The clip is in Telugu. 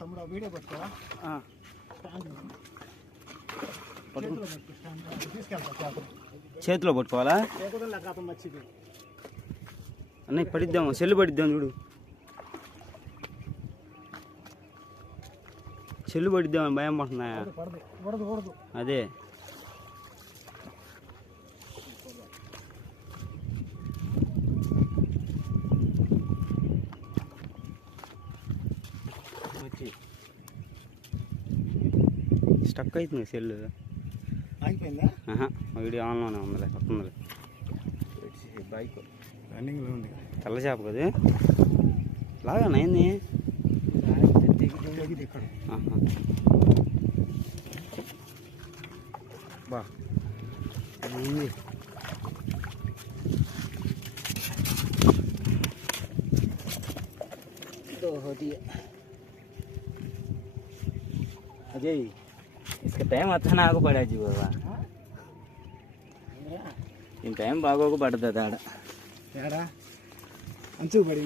తమ్ముడు వీడియో పట్టుకోవా చేతిలో పట్టుకోవాలా అన్నయ్య పడిద్దాము సెల్లు పడిద్దాం చూడు చెల్లు పడిద్దామని భయం పడుతున్నాయా అదే స్టక్ అవుతుంది సెల్లు ఆగిపోయిందా వీడియో ఆన్లోనే ఉందిలే వస్తుందిలే బైక్ రన్నింగ్లో ఉంది తెల్ల చేప కదా లాగా నైంది బా అయింది अजय इसका टाइम अच्छा ना आगो पड़ा जी बाबा इन टाइम बागो को पड़ता था अंचू पड़ी